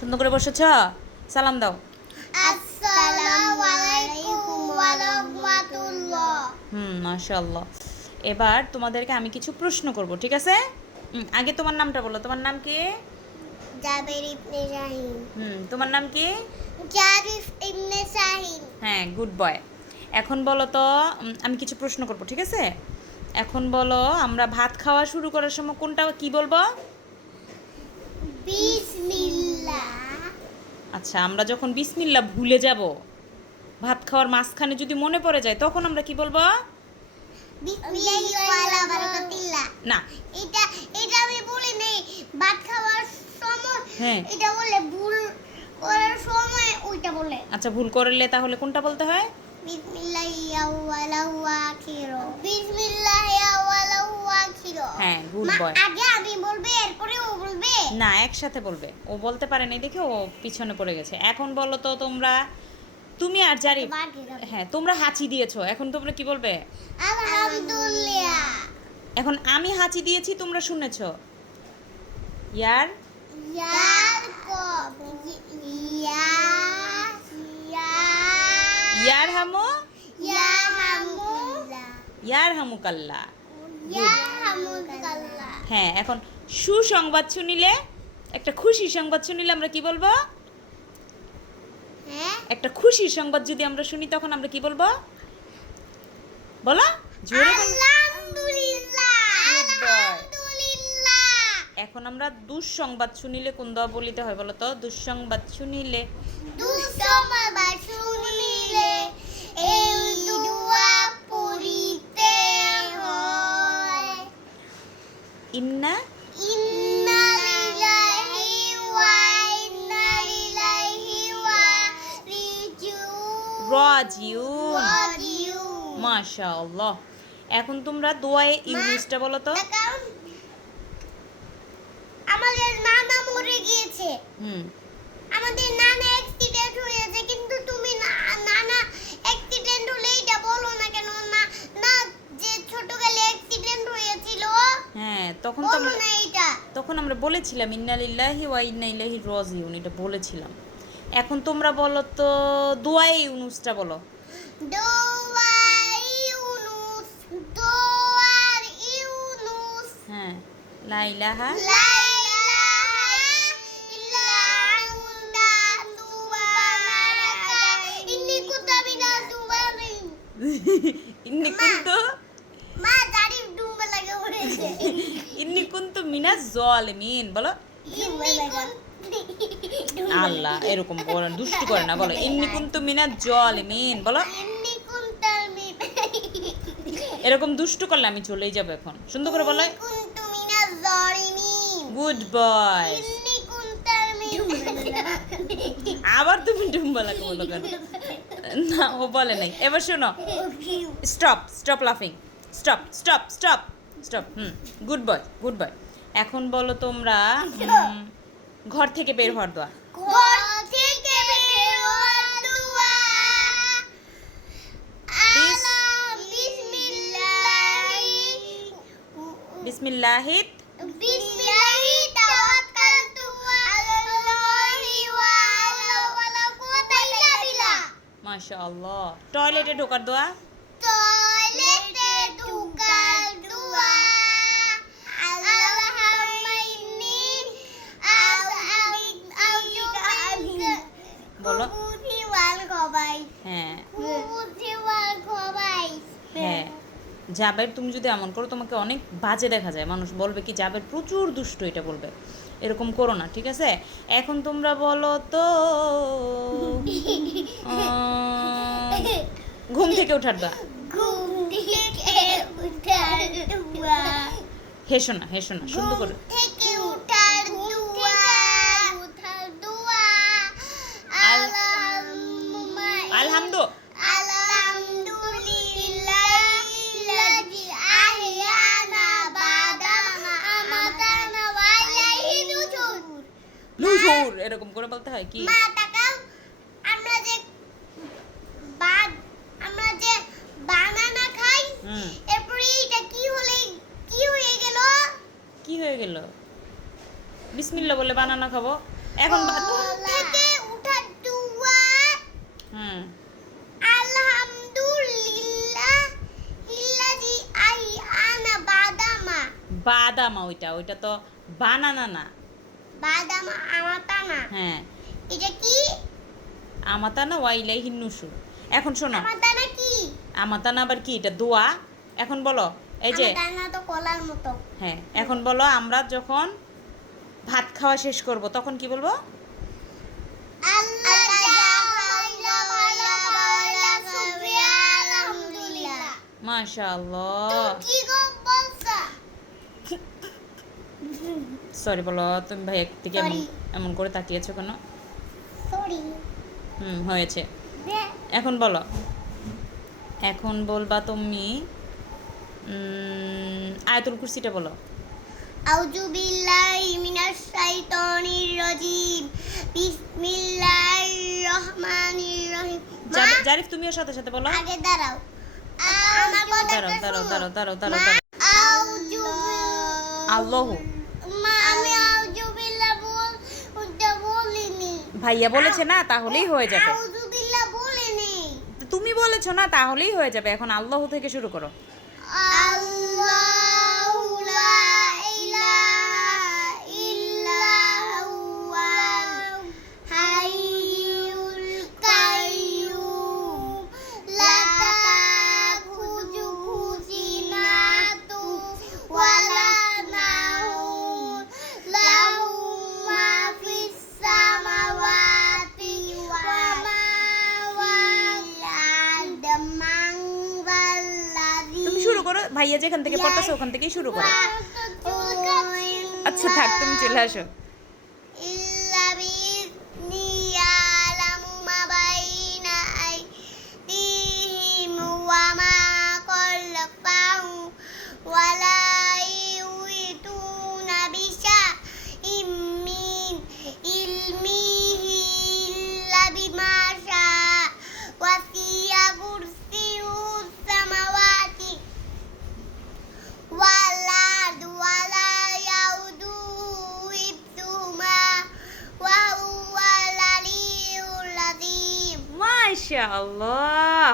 সুন্দর করে বসেছ? সালাম দাও। আসসালামু আলাইকুম ওয়া রাহমাতুল্লাহ। মাশাআল্লাহ। এবার তোমাদেরকে আমি কিছু প্রশ্ন করব, ঠিক আছে? আগে তোমার নামটা বলো। তোমার নাম কি? জাবের ইবনে শাহিন। তোমার নাম কি? জারিফ ইবনে শাহিন। হ্যাঁ, গুড বয়। এখন বলো তো, আমি কিছু প্রশ্ন করব, ঠিক আছে? এখন বলো, আমরা ভাত খাওয়া শুরু করার সময় কোনটা কি বলবো? বিসমিল্লাহ। আচ্ছা, আমরা যখন বিসমিল্লাহ ভুলে যাব, ভাত খাওয়ার মাঝখানে যদি মনে পড়ে যায়, তখন আমরা কি বলবো? বিসমিল্লাহি ওয়া আলা বারাকাতিল্লাহ। না, এটা এটা আমি বলি নেই। ভাত খাওয়ার সময় হ্যাঁ। এটা বলে, ভুল করার সময় ওইটা বলে। আচ্ছা, ভুল করলে তাহলে কোনটা বলতে হয়? বিসমিল্লাহি আউয়ালাহু ওয়া আখিরু। বিসমিল্লাহি আউয়ালাহু ওয়া আখিরু। হ্যাঁ, গুড বয়। আগে আমি বলবে, এরপরে ও বলবে। না, একসাথে বলবে। ও বলতে পারে নাই দেখে ও পিছনে পড়ে গেছে। এখন বলো তো তোমরা, তুমি আর জারিফ, হ্যাঁ, তোমরা হাঁচি দিয়েছো, এখন তোমরা কি বলবে? আলহামদুলিল্লাহ। এখন আমি হাঁচি দিয়েছি, তোমরা শুনেছো। ইয়ার ইয়ার কব ইয়া ইয়া ইয়ার হামু ইয়া হামু ইয়ার হামুকাল্লাহ। ইয়া হামুকাল্লাহ। হ্যাঁ, এখন সুসংবাদ শুনিলে, একটা খুশি সংবাদ শুনিলে আমরা কি বলবো? হ্যাঁ, একটা খুশির সংবাদ যদি আমরা শুনি, তখন আমরা কি বলবো? বলো জোরে বলো। আলহামদুলিল্লাহ। Good boy. আলহামদুলিল্লাহ। এখন আমরা দুঃসংবাদ শুনিলে কোন দোয়া বলিতে হয় বলো তো? দুঃসংবাদ শুনিলে দুঃসংবাদ শুনিলে এই দোয়া পড়িতে হয়। ইন্না ইন্না লিল্লাহি ওয়া ইন্না ইলাইহি রাজিউন। রাজিউন। মাশাআল্লাহ। এখন তোমরা দোয়ায়ে ইউনুসটা বলো তো। আমাদের নানা মরে গিয়েছে। হুম আমাদের নানা অ্যাক্সিডেন্ট হয়েছে, কিন্তু তুমি নানা অ্যাক্সিডেন্ট হলে এটা বলো না কেন? না না, যে ছোটকালে অ্যাক্সিডেন্ট হয়েছিল, হ্যাঁ, তখন তো বলো আমরা না এটা। তখন আমরা বলেছিলাম ইন্না লিল্লাহি ওয়া ইন্না ইলাইহি রাজিউন, এটা বলেছিলাম। এখন তোমরা বলো তো দোয়ায়ে ইউনুসটা বলো। দোয়া ইউনুস, দোয়া ইউনুস। হ্যাঁ, লা ইলাহা লা ইলাহা ইল্লা আনতা সুবহানাকা ইন্নী কুনতু মিনাজ জালিমিন। ইন্নি কুনতু মা জারিফ ডুবে লাগে পড়েছে। ইন্নি কুনতু মিনাজ জালিমিন বলো। আল্লাহ, এরকম করে দুষ্টু করে না, বলো ইন্নি কুনতু মিনাজ জালিমিন বলো। ইন্নী কুনতাল মিন এরকম দুষ্টু করলে আমি চলেই যাব। এখন সুন্দর করে বলো। কুনতু মিনাজ জালিমিন। Good boy. ইন্নী কুনতাল মিন। আবার তুমি ডুম্বালাকে বলো কেন? না, ও বলে নাই। এবার শোনো, স্টপ স্টপ লাফিং, stop stop stop stop. Good boy, good boy. এখন বলো তোমরা ঘর থেকে বের হওয়ার দোয়া। ঘর থেকে বের হওয়ার দোয়া। বিসমিল্লাহিত বিসমিল্লাহি তাওয়াক্কালতু আলাল্লাহি ওয়া লা কুওয়াতা ইল্লা বিল্লাহ। মাশাআল্লাহ। টয়লেটে ঢোকার দোয়া। টয়লেটে ঢোকার দোয়া। আল্লাহুম্মা ইন্নী আউযুবিকা বলো। খুবুথি ওয়াল খবাইস। হ্যাঁ খুবুথি ওয়াল খবাইস। হ্যাঁ, জাবের তুমি যদি এমন করো, তোমাকে অনেক বাজে দেখা যায়। মানুষ বলবে কি জাবের প্রচুর দুষ্ট, এটা বলবে। এরকম করো না, ঠিক আছে? এখন তোমরা বলো তো ঘুম থেকে ওঠার দোয়া। ঘুম থেকে উঠার দোয়া। হেসো না, হেসো না, সুন্দর করে। ঘুম থেকে উঠার দোয়া। উঠার দোয়া। আলহামদু আলহামদুলিল্লাহিল্লাযী আহইয়ানা বা'দা মা আমাতানা ওয়া ইলাইহি নুশুর। নুশুর, এরকম করে বলতে হয় কি? মা তাকাও, আমরা যে বানানা খাই, এরপরে এটা কি হয়ে গেল? কি হয়ে গেল? বিসমিল্লাহ বলে বানানা খাবো। এখন বাদামা, ওইটা তো বানানা না। বাদাম আমাতা না। হ্যাঁ, এটা কি? আমাতা না ওয়াইলাই হিন্নুসু। এখন শোনো, আমাতা না কি? আমাতা না আবার কি? এটা দোয়া। এখন বলো, এই যে আমাতা না তো কলার মতো। হ্যাঁ, এখন বলো আমরা যখন ভাত খাওয়া শেষ করব তখন কি বলবো? আল্লাহ যা খাইলা ভাইলা ভাইলা শুকরিয়া আলহামদুলিল্লাহ। মাশাআল্লাহ। কি গো বলছা? সরি বলো, তুমি ভাই থেকে এমন Sorry. এমন করে তাকিয়েছো কেন? সরি। হয়েছে। এখন বলো, এখন বলবা তুমি আয়াতুল কুরসিটা বলো। আউযু বিল্লাহি মিনাশ শাইতানির রাজিম। বিসমিল্লাহির রহমানির রহিম। জারিফ তুমিও সাথে সাথে বলো। আগে দাঁড়াও। আমার কথাটা শোনো। দাঁড়াও। আউযু আল্লাহু। মা আমি আউযু বিল্লাহ বলিনি। ভাইয়া বলেছে না, তাহলেই হয়ে যাবে। আউযু বিল্লাহ বলিনি। তুমি বলেছো না, তাহলেই হয়ে যাবে। এখন আল্লাহু থেকে শুরু করো। আল্লাহু লা ইলাহা ইল্লা হুয়াল হাইয়ুল কাইয়্যুম লা তাখুযুহু সিনাতুন ওয়া লা নাওম লাহু মা ফিস সামাওয়াতি ওয়া মা ফিল আরদি মান যাল্লাযী তুমি শুরু করো, ভাইয়া যেখান থেকে পড়তেছে ওখান থেকেই শুরু করো। আচ্ছা থাক, তুমি চলে আসো। ইল্লা বিইذনি ইয়ালামু মা বাইনা আইদিহিম ওয়া মা খালফাহুম ওয়া লা ইউহিতুনা বিশাইইম মিন ইলমিহি ইল্লা বিমা শাআ ওয়াসি'a কুরসিয়্যুহু সামাওয়াতি ওয়াল আরদ ওয়া লা ইয়াউদুহু হিফযুহুমা ওয়া হুয়াল আলিয়্যুল আযীম। মাশাআল্লাহ।